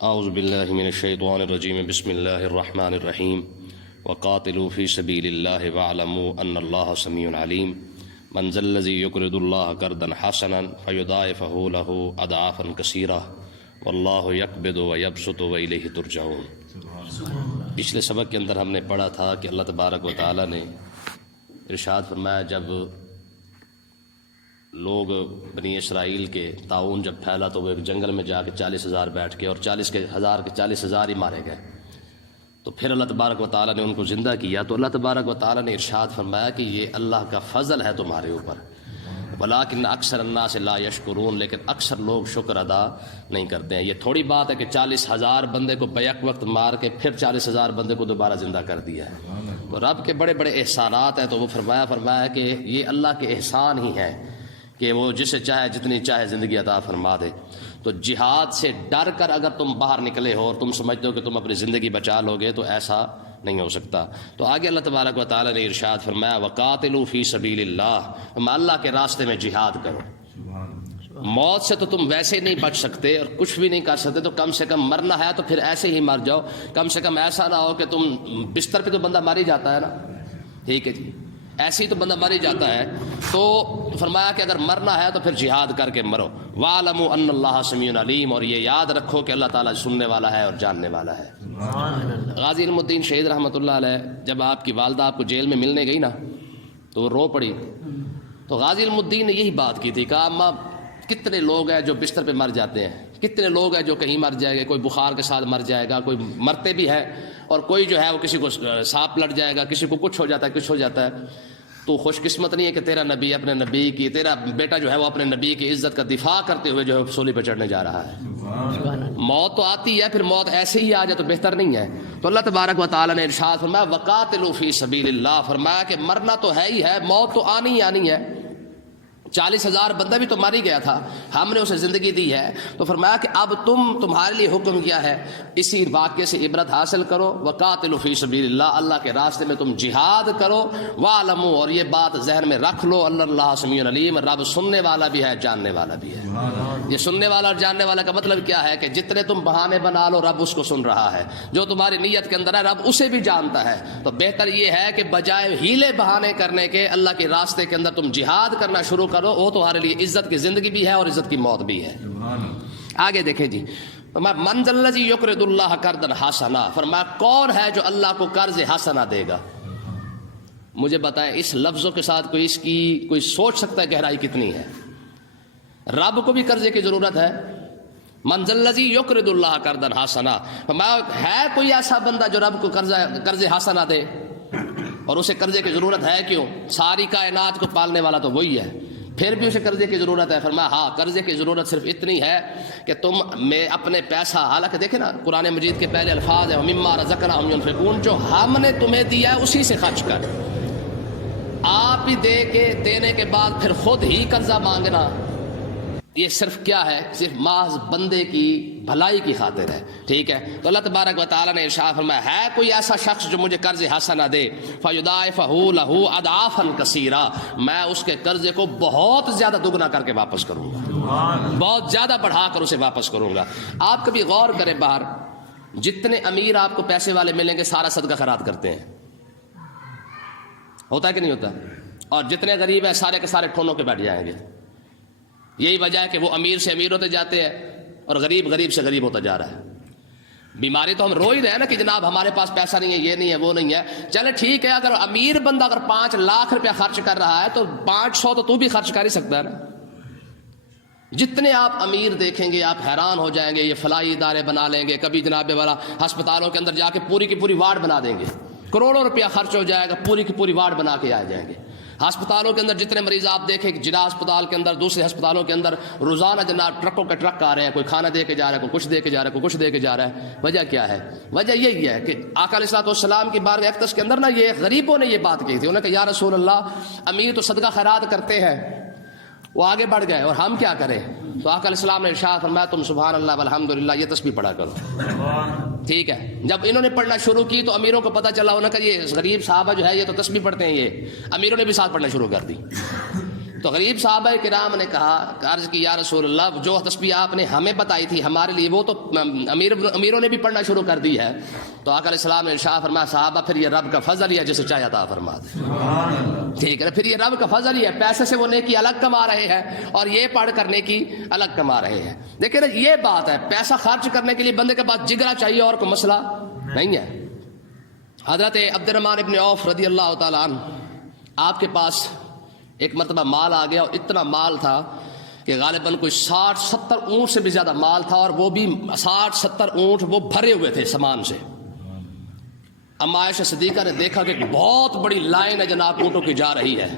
اعوذ باللہ من الشیطان الرجیم بسم اللہ الرحمن الرحیم وقاتلوا فی سبیل اللہ واعلموا ان اللہ سمیع علیم من ذا الذی یقرض اللہ قرضا حسنا فیضاعفہ لہ اضعافا کثیرہ واللہ یقبض ویبسط والیہ ترجعون۔ پچھلے سبق کے اندر ہم نے پڑھا تھا کہ اللہ تبارک و تعالی نے ارشاد فرمایا جب لوگ بنی اسرائیل کے طاعون جب پھیلا تو وہ ایک جنگل میں جا کے 40,000 بیٹھ کے اور 40,000 ہی مارے گئے، تو پھر اللہ تبارک و تعالیٰ نے ان کو زندہ کیا۔ تو اللہ تبارک و تعالیٰ نے ارشاد فرمایا کہ یہ اللہ کا فضل ہے تمہارے اوپر، ولیکن اکثر الناس لا یشکرون، لیکن اکثر لوگ شکر ادا نہیں کرتے ہیں۔ یہ تھوڑی بات ہے کہ 40,000 بندے کو بیک وقت مار کے پھر 40,000 بندے کو دوبارہ زندہ کر دیا ہے، تو رب کے بڑے بڑے احسانات ہیں۔ تو وہ فرمایا کہ یہ اللہ کے احسان ہی ہے کہ وہ جسے چاہے جتنی چاہے زندگی عطا فرما دے۔ تو جہاد سے ڈر کر اگر تم باہر نکلے ہو اور تم سمجھتے ہو کہ تم اپنی زندگی بچا لو گے تو ایسا نہیں ہو سکتا۔ تو آگے اللہ تبارک و تعالیٰ نے ارشاد فرمایا وقاتلوا فی سبیل اللہ، تم اللہ کے راستے میں جہاد کرو۔ موت سے تو تم ویسے نہیں بچ سکتے اور کچھ بھی نہیں کر سکتے، تو کم سے کم مرنا ہے تو پھر ایسے ہی مر جاؤ، کم سے کم ایسا نہ ہو کہ تم بستر پہ تو بندہ مر ہی جاتا ہے نا، ٹھیک ہے جی، ایسے ہی تو بندہ مر ہی جاتا ہے۔ تو فرمایا کہ اگر مرنا ہے تو پھر جہاد کر کے مرو۔ وَاعْلَمُوا أَنَّ اللَّهَ سَمِيعٌ عَلِيمٌ، اور یہ یاد رکھو کہ اللہ تعالیٰ سننے والا ہے اور جاننے والا ہے۔ غازی علم الدین شہید رحمۃ اللہ علیہ جب آپ کی والدہ آپ کو جیل میں ملنے گئی نا تو وہ رو پڑی، تو غازی علم الدین نے یہی بات کی تھی کہ اماں کتنے لوگ ہیں جو بستر پہ مر جاتے ہیں، کتنے لوگ ہیں جو کہیں مر جائے گا، کوئی بخار کے ساتھ مر جائے گا، کوئی مرتے بھی ہے، اور کوئی جو ہے وہ کسی کو سانپ لڑ جائے گا، کسی کو کچھ ہو جاتا ہے، کچھ ہو جاتا ہے۔ تو خوش قسمت نہیں ہے کہ تیرا نبی اپنے نبی کی، تیرا بیٹا جو ہے وہ اپنے نبی کی عزت کا دفاع کرتے ہوئے جو ہے سولی پہ چڑھنے جا رہا ہے۔ موت تو آتی ہے، پھر موت ایسے ہی آ جائے تو بہتر نہیں ہے۔ تو اللہ تبارک و تعالیٰ نے ارشاد فرمایا وقاتلوا فی سبیل اللہ، فرمایا کہ مرنا تو ہے ہی ہے، موت تو آنی ہی آنی ہے۔ 40,000 بندہ بھی تو مر ہی گیا تھا، ہم نے اسے زندگی دی ہے، تو فرمایا کہ اب تمہارے لیے حکم کیا ہے، اسی واقعے سے عبرت حاصل کرو۔ وقاتلوا فی سبیل اللہ، اللہ کے راستے میں تم جہاد کرو۔ وَاعْلَمُوا، اور یہ بات ذہن میں رکھ لو، اللہ سمیع علیم، رب سننے والا بھی ہے جاننے والا بھی ہے۔ یہ سننے والا اور جاننے والا کا مطلب کیا ہے کہ جتنے تم بہانے بنا لو رب اس کو سن رہا ہے، جو تمہاری نیت کے اندر ہے رب اسے بھی جانتا ہے۔ تو بہتر یہ ہے کہ بجائے ہیلے بہانے کرنے کے اللہ کے راستے کے اندر تم جہاد کرنا شروع کرو، وہ تمہارے لیے عزت کی زندگی بھی ہے اور عزت کی موت بھی ہے۔ آگے دیکھیں جی، من ذا الذی یقرض اللہ قرضا حسنا، فرمایا کون ہے جو اللہ کو قرض حسنا دے گا؟ مجھے بتائیں اس لفظوں کے ساتھ اس کی کوئی سوچ سکتا ہے گہرائی کتنی ہے؟ رب کو بھی قرضے کی ضرورت ہے۔ من ذا الذی یقرض اللہ قرضا حسنا، فرمایا ہے کوئی ایسا بندہ جو رب کو قرض حسنا دے؟ اور اسے قرضے کی ضرورت ہے کیوں؟ ساری کائنات کو پالنے والا تو وہی ہے، پھر بھی اسے قرضے کی ضرورت ہے۔ فرمایا ہاں قرضے کی ضرورت صرف اتنی ہے کہ تم میں اپنے پیسہ، حالانکہ دیکھیں نا قرآن مجید کے پہلے الفاظ ہیں وَمِمَّا رَزَقْنَاهُمْ يُنْفِقُونَ، جو ہم نے تمہیں دیا ہے اسی سے خرچ کر۔ آپ ہی دینے کے بعد پھر خود ہی قرضہ مانگنا، یہ صرف کیا ہے؟ صرف محض بندے کی بھلائی کی خاطر ہے، ٹھیک ہے۔ تو اللہ تبارک و تعالیٰ نے ارشاد فرمایا ہے کوئی ایسا شخص جو مجھے قرض حسنہ دے فَيُضَاعِفَهُ لَهُ أَضْعَافًا كَثِيرًا، میں اس کے قرضے کو بہت زیادہ دگنا کر کے واپس کروں گا، بہت زیادہ بڑھا کر اسے واپس کروں گا۔ آپ کبھی غور کریں، باہر جتنے امیر آپ کو پیسے والے ملیں گے سارا صدقہ خیرات کرتے ہیں، ہوتا ہے کہ نہیں ہوتا؟ اور جتنے غریب ہیں سارے کے سارے ٹھونوں کے بیٹھ جائیں گے۔ یہی وجہ ہے کہ وہ امیر سے امیر ہوتے جاتے ہیں اور غریب غریب سے غریب ہوتا جا رہا ہے۔ بیماری تو ہم رو ہی رہے ہیں نا کہ جناب ہمارے پاس پیسہ نہیں ہے، یہ نہیں ہے، وہ نہیں ہے۔ چلے ٹھیک ہے، اگر امیر بندہ اگر 5 لاکھ روپیہ خرچ کر رہا ہے تو 500 تو بھی خرچ کر ہی سکتا ہے نا۔ جتنے آپ امیر دیکھیں گے آپ حیران ہو جائیں گے، یہ فلاحی ادارے بنا لیں گے، کبھی جناب والا ہسپتالوں کے اندر جا کے پوری کی پوری وارڈ بنا دیں گے، کروڑوں روپیہ خرچ ہو جائے گا، پوری کی پوری وارڈ بنا کے آ جائیں گے۔ ہسپتالوں کے اندر جتنے مریض آپ دیکھیں، جنا ہسپتال کے اندر، دوسرے ہسپتالوں کے اندر روزانہ جناب ٹرکوں کے ٹرک آ رہے ہیں، کوئی کھانا دے کے جا رہا ہے، کوئی کچھ دے کے جا رہا ہے، کوئی کچھ دے کے جا رہا ہے۔ وجہ کیا ہے؟ وجہ یہی ہے کہ آقا علیہ الصلوۃ والسلام کی بارگاہ اقدس کے اندر نا یہ غریبوں نے یہ بات کہی تھی، انہوں نے کہا یا رسول اللہ امیر تو صدقہ خیرات کرتے ہیں، وہ آگے بڑھ گئے اور ہم کیا کریں؟ تو آقا علیہ السلام نے ارشاد فرمایا تم سبحان اللہ والحمدللہ یہ تسبیح پڑھا کرو، ٹھیک ہے۔ جب انہوں نے پڑھنا شروع کی تو امیروں کو پتہ چلا، انہوں نے کہا یہ غریب صحابہ جو ہے یہ تو تسبیح پڑھتے ہیں، یہ امیروں نے بھی ساتھ پڑھنا شروع کر دی۔ تو غریب صحابہ کرام نے کہا، عرض کی یا رسول اللہ جو تسبیح آپ نے ہمیں بتائی تھی ہمارے لیے وہ تو امیروں نے بھی پڑھنا شروع کر دی ہے۔ تو آقا علیہ السلام نے ارشاد فرمایا صحابہ پھر یہ رب کا فضل ہی ہے جسے چاہے عطا فرما دے۔ ٹھیک ہے، پھر یہ رب کا فضل ہی ہے، پیسے سے وہ نیکی الگ کما رہے ہیں اور یہ پڑھ کر نیکی الگ کما رہے ہیں۔ دیکھیں نا یہ بات ہے، پیسہ خرچ کرنے کے لیے بندے کے پاس جگرا چاہیے اور کوئی مسئلہ نہیں ہے۔ حضرت عبد الرحمن ابن عوف رضی اللہ تعالیٰ عنہ، آپ کے پاس ایک مرتبہ مال آ گیا اور اتنا مال تھا کہ غالباً کوئی 60-70 اونٹ سے بھی زیادہ مال تھا، اور وہ بھی 60-70 اونٹ وہ بھرے ہوئے تھے سامان سے۔ اما عائشہ صدیقہ نے دیکھا کہ بہت بڑی لائن ہے جناب اونٹوں کی جا رہی ہے،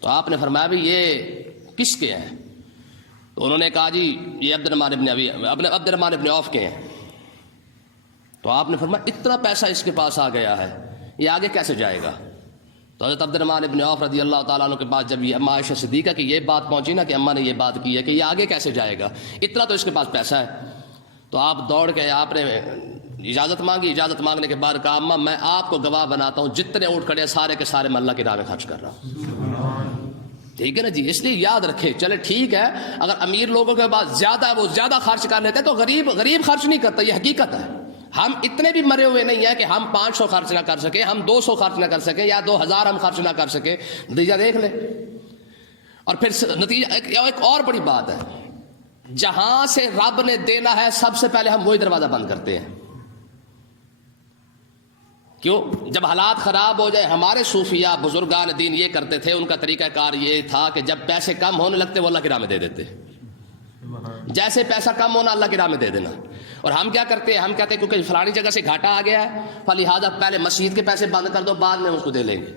تو آپ نے فرمایا بھی یہ کس کے ہیں؟ تو انہوں نے کہا جی یہ عبد الرحمن ابن عوف کے ہیں۔ تو آپ نے فرمایا اتنا پیسہ اس کے پاس آ گیا ہے، یہ آگے کیسے جائے گا؟ تو حضرت عبد الرحمن ابن عوف رضی اللہ تعالیٰ عنہ کے پاس جب یہ اما عائشہ صدیقہ کی یہ بات پہنچی نا کہ اماں نے یہ بات کی ہے کہ یہ آگے کیسے جائے گا، اتنا تو اس کے پاس پیسہ ہے، تو آپ دوڑ کے آپ نے اجازت مانگی۔ اجازت مانگنے کے بعد کہا اماں میں آپ کو گواہ بناتا ہوں جتنے اونٹ کھڑے سارے کے سارے میں اللہ کی راہ میں خرچ کر رہا ہوں۔ ٹھیک ہے نا جی، اس لیے یاد رکھے، چلے ٹھیک ہے اگر امیر لوگوں کے پاس زیادہ ہے وہ زیادہ خرچ کر لیتے ہیں، تو غریب خرچ نہیں کرتا، یہ حقیقت ہے۔ ہم اتنے بھی مرے ہوئے نہیں ہیں کہ ہم 500 خرچ نہ کر سکیں، ہم 200 خرچ نہ کر سکیں، یا 2000 ہم خرچ نہ کر سکیں، نتیجہ دیکھ لیں۔ اور پھر نتیجہ ایک اور بڑی بات ہے، جہاں سے رب نے دینا ہے سب سے پہلے ہم وہی دروازہ بند کرتے ہیں۔ کیوں؟ جب حالات خراب ہو جائے، ہمارے صوفیاء بزرگان دین یہ کرتے تھے، ان کا طریقہ کار یہ تھا کہ جب پیسے کم ہونے لگتے وہ اللہ کی راہ میں دے دیتے، جیسے پیسہ کم ہونا اللہ کی راہ میں دے دینا۔ اور ہم کیا کرتے ہیں، ہم کہتے ہیں کیونکہ فلانی جگہ سے گھاٹا آ گیا ہے فلہذا پہلے مسجد کے پیسے بند کر دو، بعد میں اس کو دے لیں گے۔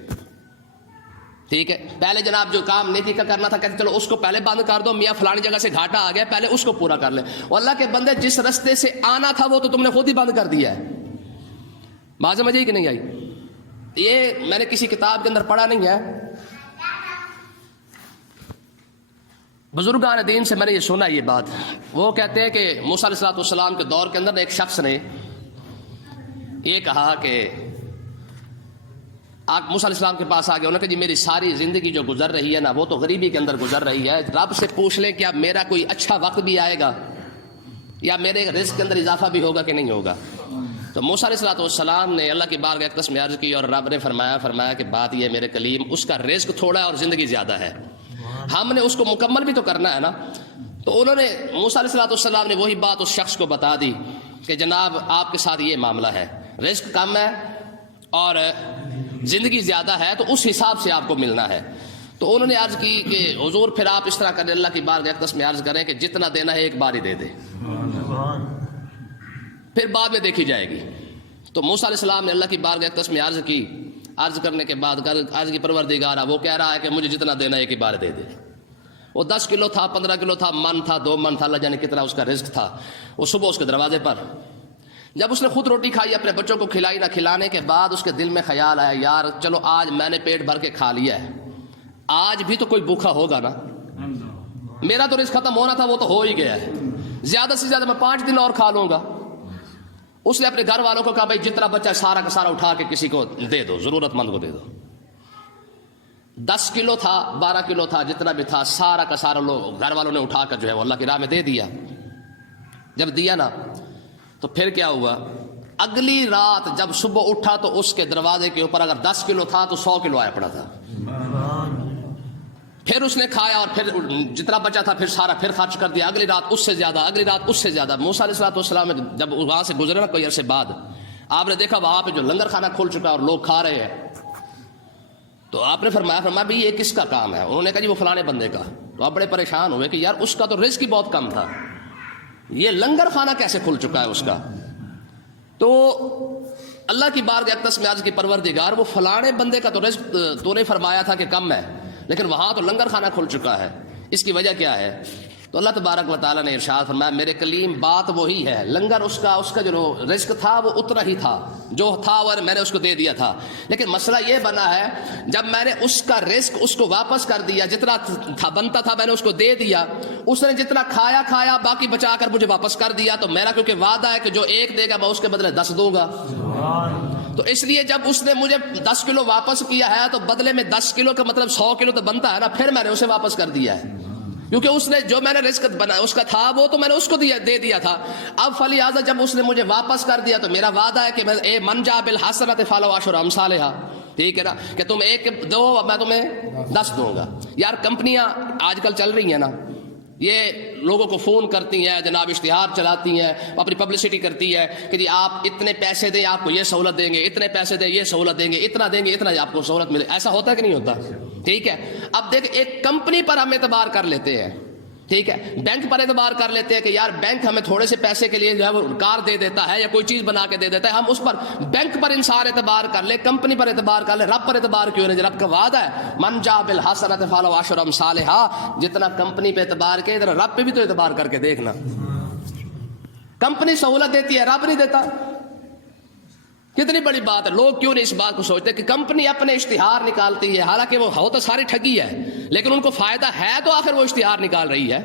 ٹھیک ہے، پہلے جناب جو کام نیکی کا کرنا تھا کہتے چلو اس کو پہلے بند کر دو، میاں فلانی جگہ سے گھاٹا آ گیا پہلے اس کو پورا کر لیں۔ اور اللہ کے بندے جس رستے سے آنا تھا وہ تو تم نے خود ہی بند کر دیا ہے۔ بات سمجھ آئی کہ نہیں آئی؟ یہ میں نے کسی کتاب کے اندر پڑھا نہیں ہے، بزرگان دین سے میں نے یہ سنا یہ بات۔ وہ کہتے ہیں کہ موسیٰ علیہ السلام کے دور کے اندر ایک شخص نے یہ کہا کہ موسیٰ علیہ السلام کے پاس آ گیا، انہوں نے کہا جی میری ساری زندگی جو گزر رہی ہے نا وہ تو غریبی کے اندر گزر رہی ہے، رب سے پوچھ لیں کیا میرا کوئی اچھا وقت بھی آئے گا یا میرے رزق کے اندر اضافہ بھی ہوگا کہ نہیں ہوگا۔ تو موسیٰ علیہ السلام نے اللہ کی بارگاہ اقدس میں عرض کی، اور رب نے فرمایا کہ بات یہ میرے کلیم اس کا رزق تھوڑا ہے اور زندگی زیادہ ہے، ہم نے اس کو مکمل بھی تو کرنا ہے نا۔ تو انہوں نے موسیٰ علیہ السلام نے وہی بات اس شخص کو بتا دی کہ جناب آپ کے ساتھ یہ معاملہ ہے، رزق کم ہے اور زندگی زیادہ ہے تو اس حساب سے آپ کو ملنا ہے۔ تو انہوں نے عرض کی کہ حضور پھر آپ اس طرح کریں، اللہ کی بارگاہ اقدس میں عرض کریں کہ جتنا دینا ہے ایک بار ہی دے دے، پھر بعد میں دیکھی جائے گی۔ تو موسیٰ علیہ السلام نے اللہ کی بارگاہ اقدس میں عرض کی، عرض کرنے کے بعد عرض کی پروردگارہ وہ کہہ رہا ہے کہ مجھے جتنا دینا ہے ایک ہی بار دے دے۔ وہ 10 کلو تھا، 15 کلو تھا، من تھا، 2 من تھا، اللہ جانے کتنا اس کا رزق تھا۔ وہ صبح اس کے دروازے پر جب اس نے خود روٹی کھائی، اپنے بچوں کو کھلائی، نہ کھلانے کے بعد اس کے دل میں خیال آیا یار چلو آج میں نے پیٹ بھر کے کھا لیا ہے، آج بھی تو کوئی بھوکا ہوگا نا، میرا تو رزق ختم ہونا تھا وہ تو ہو ہی گیا ہے، زیادہ سے زیادہ میں 5 دن اور کھا لوں گا۔ اس نے اپنے گھر والوں کو کہا بھائی جتنا بچہ سارا کا سارا اٹھا کے کسی کو دے دو، ضرورت مند کو دے دو۔ 10 کلو تھا، 12 کلو تھا، جتنا بھی تھا سارا کا سارا لوگ گھر والوں نے اٹھا کر جو ہے وہ اللہ کی راہ میں دے دیا۔ جب دیا نا تو پھر کیا ہوا، اگلی رات جب صبح اٹھا تو اس کے دروازے کے اوپر اگر 10 کلو تھا تو 100 کلو آیا پڑا تھا۔ پھر اس نے کھایا اور پھر جتنا بچا تھا پھر سارا پھر خرچ کر دیا، اگلی رات اس سے زیادہ، اگلی رات اس سے زیادہ۔ موسیٰ علیہ السلام جب وہاں سے گزرے نا کوئی عرصے بعد، آپ نے دیکھا وہاں پہ جو لنگر خانہ کھل چکا اور لوگ کھا رہے ہیں، تو آپ نے فرمایا بھائی یہ کس کا کام ہے؟ انہوں نے کہا جی وہ فلانے بندے کا۔ تو آپ بڑے پریشان ہوئے کہ یار اس کا تو رزق ہی بہت کم تھا، یہ لنگر خانہ کیسے کھل چکا ہے اس کا؟ تو اللہ کی بارگاہ اقدس میں عرض کی پروردگار وہ فلانے بندے کا تو رزق تو نے فرمایا تھا کہ کم ہے، لیکن وہاں تو لنگر خانہ کھل چکا ہے، اس کی وجہ کیا ہے؟ تو اللہ تبارک و تعالیٰ نے ارشاد فرمایا میرے کلیم بات وہی ہے، لنگر اس کا جو رزق تھا وہ اتنا ہی تھا جو تھا اور میں نے اس کو دے دیا تھا، لیکن مسئلہ یہ بنا ہے جب میں نے اس کا رزق اس کو واپس کر دیا، جتنا تھا بنتا تھا میں نے اس کو دے دیا، اس نے جتنا کھایا باقی بچا کر مجھے واپس کر دیا، تو میرا کیونکہ وعدہ ہے کہ جو 1 دے گا میں اس کے بدلے 10 دوں گا۔ تو اس لیے جب اس نے مجھے 10 کلو واپس کیا ہے تو بدلے میں 10 کلو کا مطلب 100 کلو تو بنتا ہے نا، پھر میں نے اسے واپس کر دیا ہے، کیونکہ اس نے جو میں نے رزق بنا اس کا تھا وہ تو میں نے اس کو دے دیا تھا۔ اب فلہذا جب اس نے مجھے واپس کر دیا تو میرا وعدہ ہے کہ میں من جاء بالحسنۃ فلہ عشر امثالھا، ٹھیک ہے نا، کہ تم ایک دو میں تمہیں 10 دوں گا۔ یار کمپنیاں آج کل چل رہی ہیں نا، یہ لوگوں کو فون کرتی ہیں، جناب اشتہار چلاتی ہیں، اپنی پبلسٹی کرتی ہے کہ جی آپ اتنے پیسے دیں آپ کو یہ سہولت دیں گے، اتنے پیسے دیں یہ سہولت دیں گے، اتنا دیں گے اتنا آپ کو سہولت ملے۔ ایسا ہوتا ہے کہ نہیں ہوتا؟ ٹھیک ہے، اب دیکھ ایک کمپنی پر ہم اعتبار کر لیتے ہیں، ٹھیک ہے، بینک پر اعتبار کر لیتے ہیں کہ یار بینک ہمیں تھوڑے سے پیسے کے لیے جو ہے وہ کار دے دیتا ہے یا کوئی چیز بنا کے دے دیتا ہے، ہم اس پر بینک پر انسان اعتبار کر لے، کمپنی پر اعتبار کر لے، رب پر اعتبار کیوں نہیں؟ رب کا وعدہ ہے من جاء بالحسنۃ فلہ عشر امثالھا، جتنا کمپنی پہ اعتبار کے ادھر رب پہ بھی تو اعتبار کر کے دیکھنا۔ کمپنی سہولت دیتی ہے، رب نہیں دیتا، کتنی بڑی بات ہے۔ لوگ کیوں نہیں اس بات کو سوچتے کہ کمپنی اپنے اشتہار نکالتی ہے، حالانکہ وہ ہو تو ساری ٹھگی ہے، لیکن ان کو فائدہ ہے تو آخر وہ اشتہار نکال رہی ہے،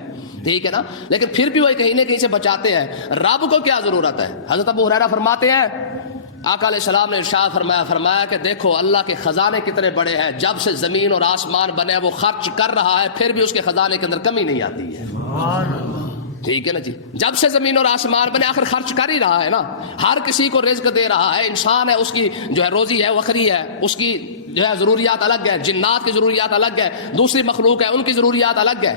ٹھیک ہے نا، لیکن پھر بھی وہ کہیں نہ کہیں سے بچاتے ہیں۔ رب کو کیا ضرورت ہے؟ حضرت ابو ہریرہ فرماتے ہیں آقا علیہ السلام نے ارشاد فرمایا کہ دیکھو اللہ کے خزانے کتنے بڑے ہیں، جب سے زمین اور آسمان بنے وہ خرچ کر رہا ہے، پھر بھی اس کے خزانے کے اندر کمی نہیں آتی ہے، ٹھیک ہے نا جی، جب سے زمین اور آسمان بنے آخر خرچ کر ہی رہا ہے نا، ہر کسی کو رزق دے رہا ہے، انسان ہے اس کی جو ہے روزی ہے وکھری ہے، اس کی جو ہے ضروریات الگ ہے، جنات کی ضروریات الگ ہے، دوسری مخلوق ہے ان کی ضروریات الگ ہے،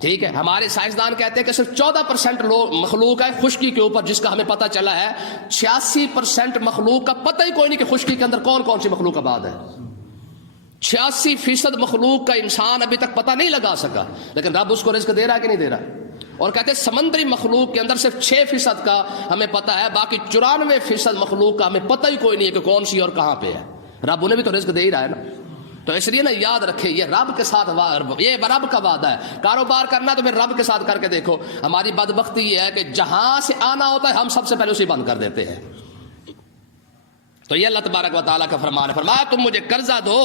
ٹھیک ہے۔ ہمارے سائنسدان کہتے ہیں کہ صرف 14% مخلوق ہے خشکی کے اوپر، جس کا ہمیں پتہ چلا ہے 86% مخلوق کا پتہ ہی کوئی نہیں کہ خشکی کے اندر کون کون سی مخلوق آباد ہے۔ 86% مخلوق کا انسان ابھی تک پتہ نہیں لگا سکا، لیکن رب اس کو رزق دے رہا ہے کہ نہیں دے رہا؟ اور کہتے ہیں سمندری مخلوق کے اندر صرف 6% کا ہمیں پتہ ہے، باقی 94% مخلوق کا ہمیں پتہ ہی کوئی نہیں ہے کہ کون سی اور کہاں پہ ہے۔ رب انہیں بھی تو رزق دے ہی رہا ہے نا، تو اس لیے نا یاد رکھے یہ رب کے ساتھ یہ رب کا وعدہ ہے۔ کاروبار کرنا تو پھر رب کے ساتھ کر کے دیکھو۔ ہماری بدبختی یہ ہے کہ جہاں سے آنا ہوتا ہے ہم سب سے پہلے اسے بند کر دیتے ہیں۔ تو یہ اللہ تبارک و تعالیٰ کا فرمان ہے، فرمایا تم مجھے قرضہ دو،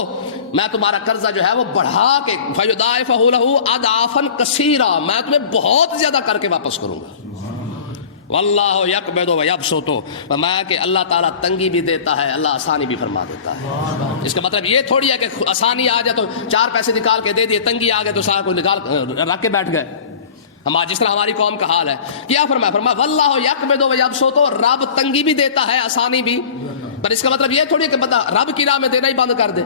میں تمہارا قرضہ جو ہے وہ بڑھا کے فَيُضَاعِفَهُ لَهُ أَضْعَافًا كَثِيرًا، میں تمہیں بہت زیادہ کر کے واپس کروں گا۔ واللہ یقبض ویبسط، فرمایا کہ اللہ تعالیٰ تنگی بھی دیتا ہے، اللہ آسانی بھی فرما دیتا ہے۔ اس کا مطلب یہ تھوڑی ہے کہ آسانی آ جائے تو 4 پیسے نکال کے دے دیے، تنگی آ گئے تو سارا کوئی نکال رکھ کے بیٹھ گئے، جس طرح ہماری قوم کا حال ہے۔ کیا فرمایا واللہ یقبض ویبسط، رب تنگی بھی دیتا ہے آسانی بھی، پر اس کا مطلب یہ تھوڑی ہے کہ بتا رب کی راہ میں دینا ہی بند کر دے،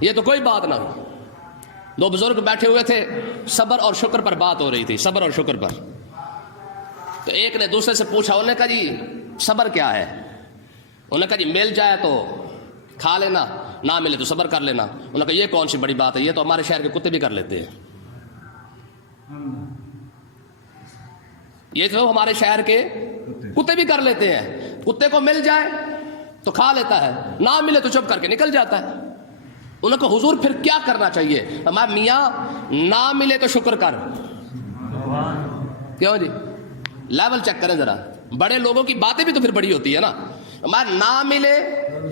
یہ تو کوئی بات نہ ہو۔ 2 بزرگ بیٹھے ہوئے تھے، صبر اور شکر پر بات ہو رہی تھی، صبر اور شکر پر۔ تو ایک نے دوسرے سے پوچھا، انہوں نے کہا جی صبر کیا ہے؟ انہوں نے کہا جی مل جائے تو کھا لینا، نہ ملے تو صبر کر لینا۔ انہوں نے کہا یہ کون سی بڑی بات ہے، یہ تو ہمارے شہر کے کتے بھی کر لیتے ہیں، یہ تو ہمارے شہر کے کتے بھی کر لیتے ہیں، کتے کو مل جائے تو کھا لیتا ہے، نہ ملے تو چپ کر کے نکل جاتا ہے۔ انہوں نے کہا حضور پھر کیا کرنا چاہیے؟ ہمارا میاں نہ ملے تو شکر کر، کیوں جی لیول چیک کریں ذرا، بڑے لوگوں کی باتیں بھی تو پھر بڑی ہوتی ہے نا۔ ہمارا نہ ملے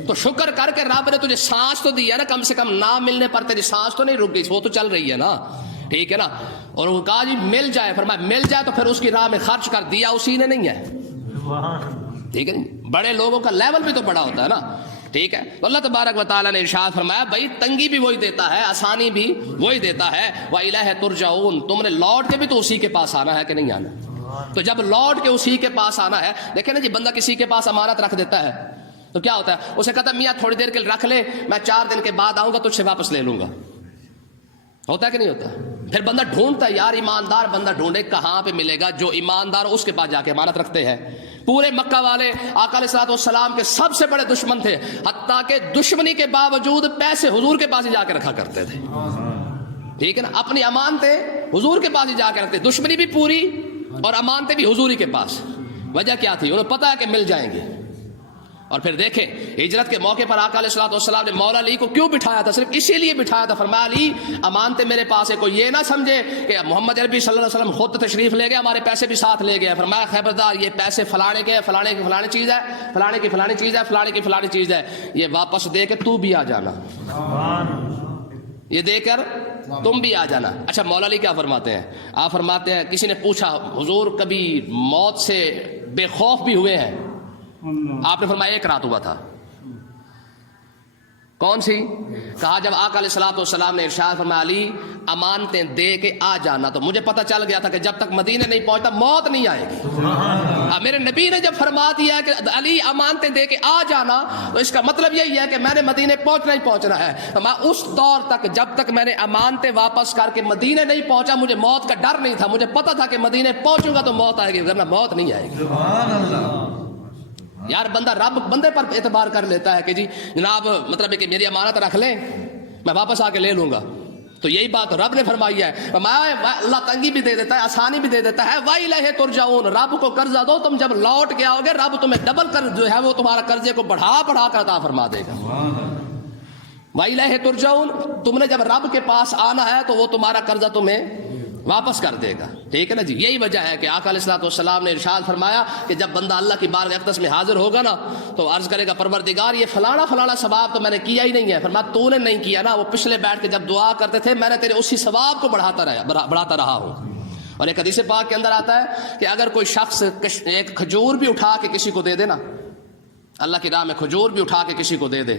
تو شکر کر کے رب نے تجھے سانس تو دی ہے نا، کم سے کم نہ ملنے پر تیری سانس تو نہیں رک گئی، وہ تو چل رہی ہے نا، ٹھیک ہے نا۔ اور وہ کہا جی مل جائے، فرمایا مل جائے تو پھر اس کی راہ میں خرچ کر دیا اسی نے نہیں ہے، ٹھیک ہے۔ بڑے لوگوں کا لیول بھی تو بڑا ہوتا ہے نا، ٹھیک ہے۔ تو اللہ تبارک و تعالیٰ نے ارشاد فرمایا بھائی تنگی بھی وہی دیتا ہے، آسانی بھی وہی دیتا ہے، وَإِلَيْهِ تُرْجَعُونَ، تم نے لوٹ کے بھی تو اسی کے پاس آنا ہے کہ نہیں آنا؟ تو جب لوٹ کے اسی کے پاس آنا ہے، دیکھیں نا جی بندہ کسی کے پاس امانت رکھ دیتا ہے تو کیا ہوتا ہے؟ اسے کہتا ہے میاں تھوڑی دیر کے رکھ لے، میں 4 دن کے بعد آؤں گا تجھ سے واپس لے لوں گا، ہوتا ہے کہ نہیں ہوتا؟ پھر بندہ ڈھونڈتا ہے، یار ایماندار بندہ ڈھونڈے کہاں پہ ملے گا، جو ایماندار اس کے پاس جا کے امانت رکھتے ہیں۔ پورے مکہ والے آقا علیہ الصلوۃ والسلام کے سب سے بڑے دشمن تھے، حتیٰ کہ دشمنی کے باوجود پیسے حضور کے پاس ہی جا کے رکھا کرتے تھے، ٹھیک ہے نا، اپنی امانتیں حضور کے پاس ہی جا کے رکھتے، دشمنی بھی پوری اور امانتیں بھی حضور ہی کے پاس۔ وجہ کیا تھی؟ انہیں پتا ہے کہ مل جائیں گے۔ اور پھر دیکھیں ہجرت کے موقع پر آقا علیہ الصلوۃ والسلام نے مولا علی کو کیوں بٹھایا تھا؟ صرف اسی لیے بٹھایا تھا، فرمایا علی امانتیں میرے پاس ہے، کوئی یہ نہ سمجھے کہ محمد عربی صلی اللہ علیہ وسلم خود تشریف لے گئے ہمارے پیسے بھی ساتھ لے گئے، فرمایا خبردار یہ پیسے فلانے کے، فلانے کی فلانی چیز ہے، فلانے کی فلانی چیز ہے، فلانے کی فلانی چیز ہے، یہ واپس دے کے تو بھی آ جانا، یہ دے کر تم بھی آ جانا۔ اچھا مولا علی کیا فرماتے ہیں؟ آپ فرماتے ہیں کسی نے پوچھا حضور کبھی موت سے بے خوف بھی ہوئے ہیں؟ آپ نے فرمایا 1 رات ہوا تھا، کون سی؟ کہا جب آقا علیہ الصلوۃ والسلام نے ارشاد فرمایا علی امانتیں دے کے آ جانا، تو مجھے پتہ چل گیا تھا کہ جب تک مدینے نہیں پہنچتا موت نہیں آئے گی۔ میرے نبی نے جب فرما دیا ہے کہ علی امانتیں دے کے آ جانا، تو اس کا مطلب یہی ہے کہ میں نے مدینے پہنچنا ہی پہنچنا ہے۔ تو میں اس دور تک جب تک میں نے امانتیں واپس کر کے مدینے نہیں پہنچا، مجھے موت کا ڈر نہیں تھا، مجھے پتہ تھا کہ مدینے پہنچوں گا تو موت آئے گی، ورنہ موت نہیں آئے گی۔ یار بندہ رب بندے پر اعتبار کر لیتا ہے کہ جی جناب مطلب ہے کہ میری امانت رکھ لیں میں واپس آ کے لے لوں گا، تو یہی بات رب نے فرمائی ہے۔ اللہ تنگی بھی دے دیتا ہے، آسانی بھی دے دیتا ہے۔ وَإِلَيْهِ تُرْجَعُونَ، رب کو قرضہ دو، تم جب لوٹ کے آؤ گے رب تمہیں ڈبل کر جو ہے وہ تمہارا قرضے کو بڑھا بڑھا کر عطا فرما دے گا۔ وَإِلَيْهِ تُرْجَعُونَ، تم نے جب رب کے پاس آنا ہے تو وہ تمہارا قرضہ تمہیں واپس کر دے گا، ٹھیک ہے نا جی۔ یہی وجہ ہے کہ آقا علیہ الصلوۃ والسلام نے ارشاد فرمایا کہ جب بندہ اللہ کی بارگاہ اقدس میں حاضر ہوگا نا تو عرض کرے گا پروردگار یہ فلانا فلانا ثواب تو میں نے کیا ہی نہیں ہے۔ فرمایا تو نے نہیں کیا نا، وہ پچھلے بیٹھ کے جب دعا کرتے تھے میں نے تیرے اسی ثواب کو بڑھاتا رہا ہوں۔ اور ایک حدیث پاک کے اندر آتا ہے کہ اگر کوئی شخص ایک کھجور بھی اٹھا کے کسی کو دے دے نا، اللہ کی راہ میں کھجور بھی اٹھا کے کسی کو دے دے،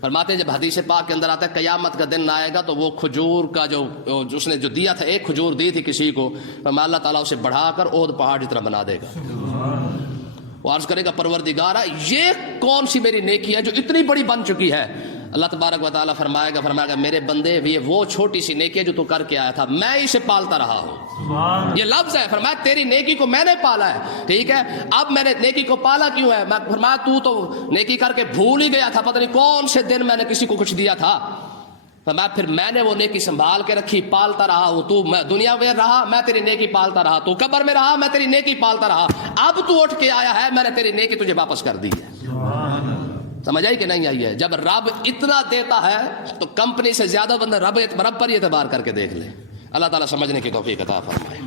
فرماتے ہیں جب حدیث پاک کے اندر آتا ہے قیامت کا دن آئے گا تو وہ کھجور کا جو اس نے جو دیا تھا، ایک کھجور دی تھی کسی کو، فرمایا اللہ تعالیٰ اسے بڑھا کر احد پہاڑ جتنا بنا دے گا۔ وہ عرض کرے گا پروردگارا یہ کون سی میری نیکی ہے جو اتنی بڑی بن چکی ہے؟ اللہ تبارک و تعالیٰ فرمائے گا میرے بندے یہ وہ چھوٹی سی نیکی ہے جو تو کر کے آیا تھا، میں اسے پالتا رہا ہوں۔ یہ لفظ ہے، فرمایا تیری نیکی کو میں نے پالا ہے، ٹھیک ہے۔ اب میں نے نیکی کو پالا کیوں ہے؟ میں فرمایا تو نیکی کر کے بھول ہی گیا تھا، پتہ نہیں کون سے دن میں نے کسی کو کچھ دیا تھا، فرمایا پھر میں نے وہ نیکی سنبھال کے رکھی، پالتا رہا ہوں۔ تو میں دنیا میں رہا میں تیری نیکی پالتا رہا، تو قبر میں رہا میں تیری نیکی پالتا رہا، اب تو اٹھ کے آیا ہے میں نے تیری نیکی تجھے واپس کر دی ہے۔ سمجھ آئی کہ نہیں آئی ہے؟ جب رب اتنا دیتا ہے تو کمپنی سے زیادہ بندہ رب پر ہی اعتبار کر کے دیکھ لے۔ اللہ تعالیٰ سمجھنے کی توفیق عطا فرمائے۔